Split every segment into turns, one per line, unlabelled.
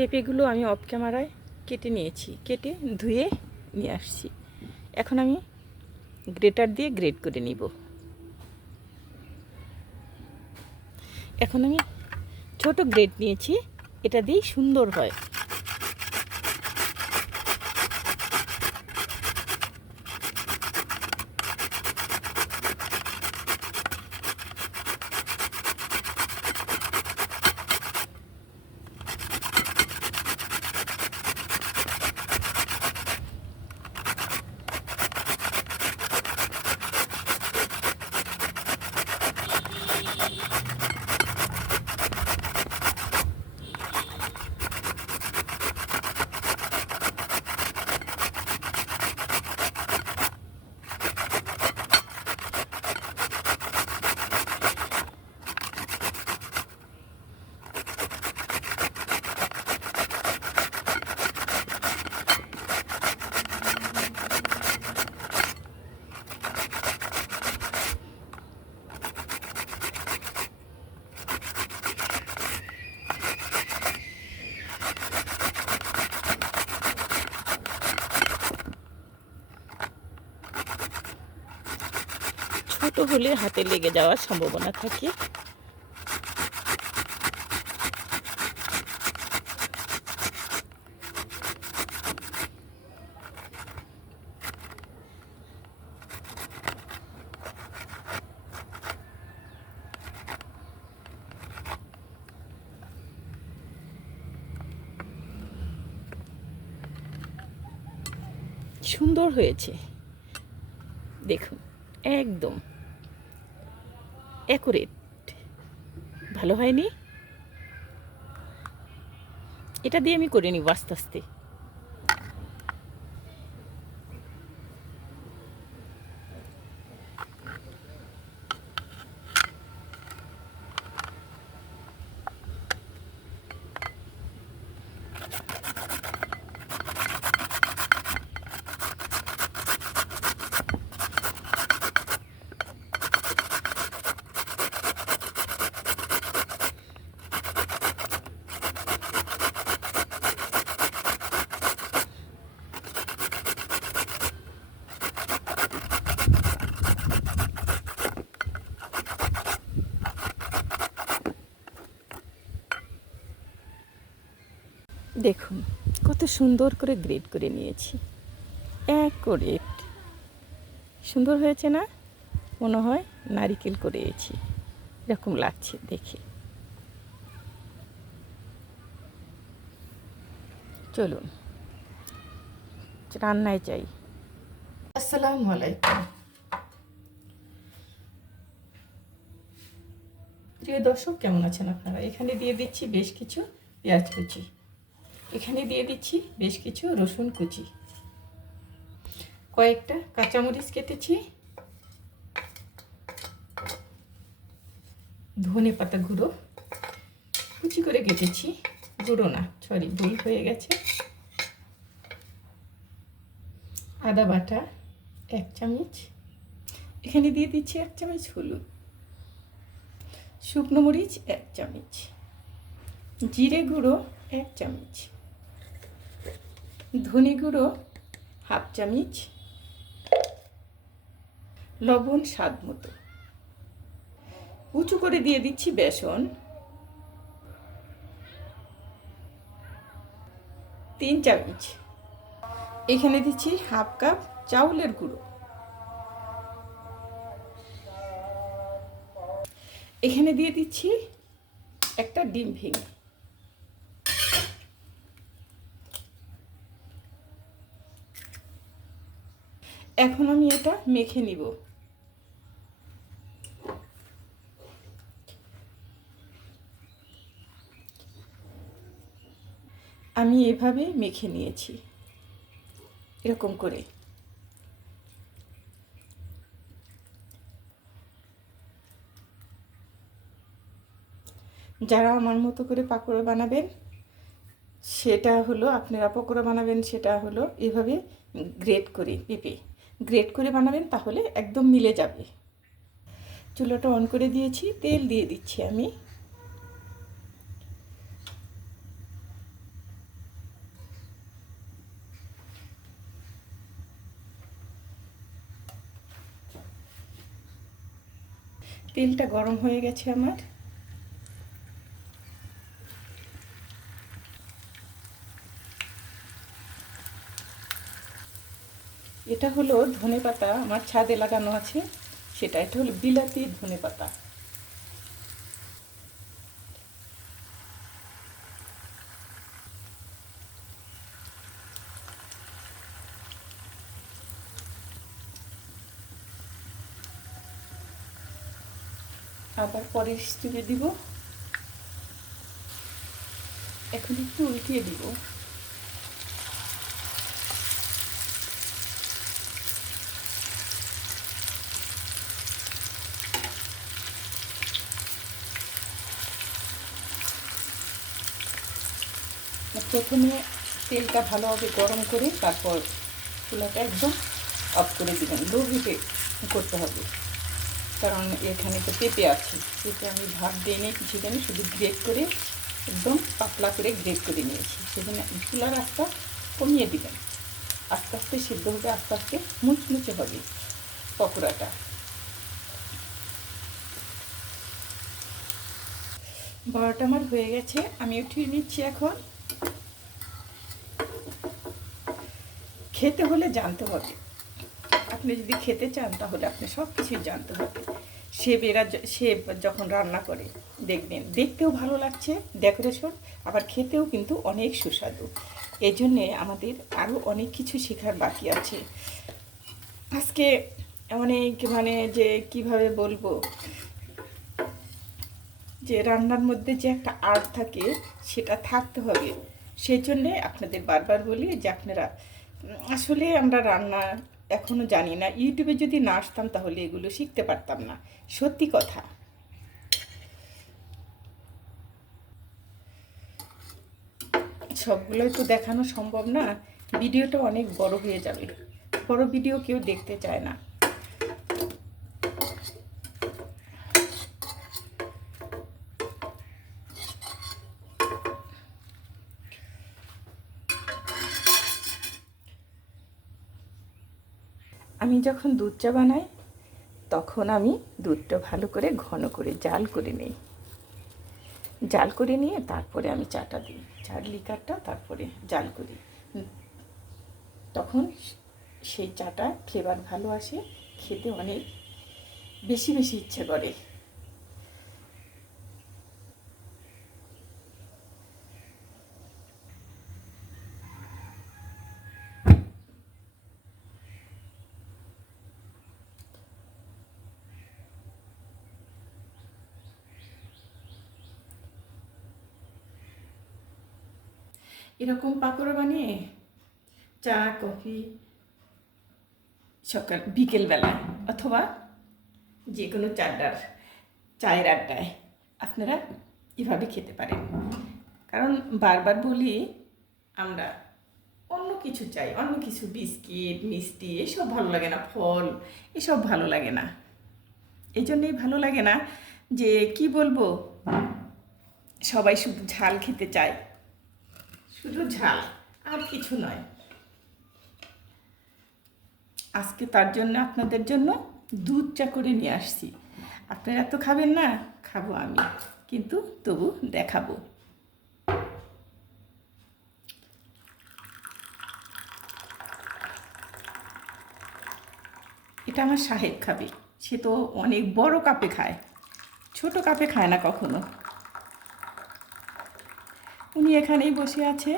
পেঁপেগুলো আমি অফ ক্যামেরায় কেটে নিয়েছি। কেটে ধুয়ে নিয়ে আসছি। এখন আমি গ্রেটার দিয়ে গ্রেট করে নিব। এখন আমি ছোট গ্রেট নিয়েছি। এটা দিয়েই সুন্দর হয়। ছোট হলে হাতে লেগে যাওয়ার সম্ভাবনা থাকে। সুন্দর হয়েছে। দেখুন একদম। অ্যাকুরেট ভালো হয়নি? এটা দিয়ে আমি করে নিব আস্তে আস্তে। দেখুন, কত সুন্দর করে গ্রেড করে নিয়েছি। অ্যাকুরেট সুন্দর হয়েছে না? মনে হয় নারিকেল করেছি। এরকম লাগছে দেখে। চলুন, রান্নায় যাই। আসসালামু আলাইকুম। প্রিয় দর্শক, কেমন আছেন আপনারা? এখানে দিয়ে দিচ্ছি বেশ কিছু পেঁয়াজ কুচি। এখানে দিয়ে দিচ্ছি বেশ কিছু রসুন কুচি। কয়েকটা কাঁচামরিচ কেটেছি। ধনে পাতা গুঁড়ো। কুচি করে কেটেছি। গুঁড়ো না সরি ভুল হয়ে গেছে। আদা বাটা, এক চামচ। এখানে দিয়ে দিচ্ছি এক চামচ হলুদ। শুকনো মরিচ, এক চামচ। জিরে গুঁড়ো, এক চামচ। ধনে গুঁড়ো, হাফ চামচ, লবণ স্বাদ মতো। উঁচু করে দিয়ে দিচ্ছি বেসন। তিন চামচ। এখানে দিচ্ছি হাফ কাপ চাউলের গুঁড়ো। এখানে দিয়ে দিচ্ছি একটা ডিম ভেঙে। এখন আমি এটা মেখে নিব। আমি এভাবে মেখে নিয়েছি। এরকম করে। যারা আমার মতো করে পাকোড়া বানাবেন, সেটা হলো আপনারা পকোড়া বানাবেন, সেটা হলো এভাবে গ্রেট করে পেঁপে। গ্রেট করে বানাবেন, তাহলে একদম মিলে যাবে। চুলোটা অন করে দিয়েছি, তেল দিয়ে দিচ্ছি আমি। তেলটা গরম হয়ে গেছে আমার। এটা হলো ধনে পাতা, আমার ছাদে লাগানো আছে। সেটা এটা হলো বিলাতি ধনে পাতা। আবার পরের স্টিমে দিব। এখন একটু উল্টিয়ে দিব। প্রথমে তেলটা ভালোভাবে গরম করে তারপর চুলাটা একদম অফ করে দিবেন। লো হিটে করতে হবে। কারণ এখানে তো পেঁপে আছে। পেঁপে আমি ভাত দিয়ে নিয়ে কিছু জানি, শুধু গ্রেট করে একদম পাতলা করে গ্রেট করে নিয়েছি। সেজন্য চুলার আস্তা কমিয়ে দিবেন। আস্তে আস্তে সিদ্ধ হবে, আস্তে আস্তে মুচমুচে হবে পকোড়াটা। বারোটা আমার হয়ে গেছে আমি উঠিয়ে নিচ্ছি এখন। খেতে হলে জানতে হবে। আপনি যদি খেতে চান তাহলে আপনি সব কিছুই জানতে হবে। সে বেরা সে যখন রান্না করে, দেখবেন দেখতেও ভালো লাগছে ডেকোরেশন আবার খেতেও কিন্তু অনেক সুস্বাদু। এই জন্যে আমাদের আরও অনেক কিছু শেখার বাকি আছে। আজকে অনেক মানে যে কীভাবে বলব, যে রান্নার মধ্যে যে একটা আর্ট থাকে, সেটা থাকতে হবে। সেই জন্যে আপনাদের বারবার বলি যে আপনারা আসলে আমরা রান্না এখনও জানি না। ইউটিউবে যদি না আসতাম তাহলে এগুলো শিখতে পারতাম না। সত্যি কথা। সবগুলোই তো দেখানো সম্ভব না। ভিডিওটা অনেক বড় হয়ে যাবে। বড় ভিডিও কেউ দেখতে চায় না। যখন দুধ চা বানাই, তখন আমি দুধটা ভালো করে ঘন করে জাল করে নিই। জাল করে নিয়ে তারপরে আমি চাটা দিই। চার লিকারটা তারপরে জাল করি। তখন সেই চাটা ফ্লেভার ভালো আসে, খেতে অনেক বেশি বেশি ইচ্ছে করে। এরকম পাকোড়া বানিয়ে চা, কফি, সকাল বিকেলবেলায় অথবা যে কোনো চারটার, চায়ের আড্ডায় আপনারা এভাবে খেতে পারেন। কারণ বারবার বলি আমরা অন্য কিছু চাই, অন্য কিছু বিস্কিট, মিষ্টি, এসব ভালো লাগে না, ফল, এসব ভালো লাগে না। এই জন্যেই ভালো লাগে না যে কি বলব? সবাই শুধু ঝাল খেতে চায়। শুধু ঝাল, আর কিছু নয়। আজকে তার জন্য, আপনাদের জন্য দুধ চা করে নিয়ে আসছি। আপনারা তো খাবেন না, খাব আমি, কিন্তু তবু দেখাবো। এটা আমার সাহেব খাবে। সে তো অনেক বড় কাপে খায়। ছোট কাপে খায় না কখনো। উনি এখানেই বসে আছে।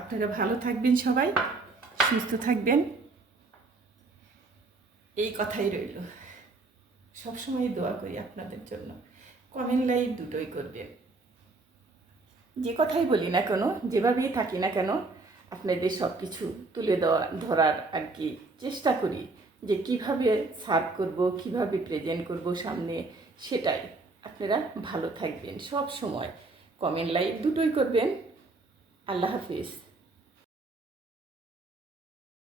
আপনারা ভালো থাকবেন সবাই সুস্থ থাকবেন। এই কথাই রইল। সবসময় দোয়া করি আপনাদের জন্য। কমেন্ট লাইক দুটোই করবেন যে কথাই বলি না কেন, যেভাবেই থাকি না কেন, আপনাদের সব কিছু তুলে দেওয়া, ধরার আর কি চেষ্টা করি যে কীভাবে সার্ভ করব, কীভাবে প্রেজেন্ট করব সামনে, সেটাই। আপনারা ভালো থাকবেন সব সময় কমেন্ট লাইক দুটোই করবেন। আল্লাহ হাফিজ।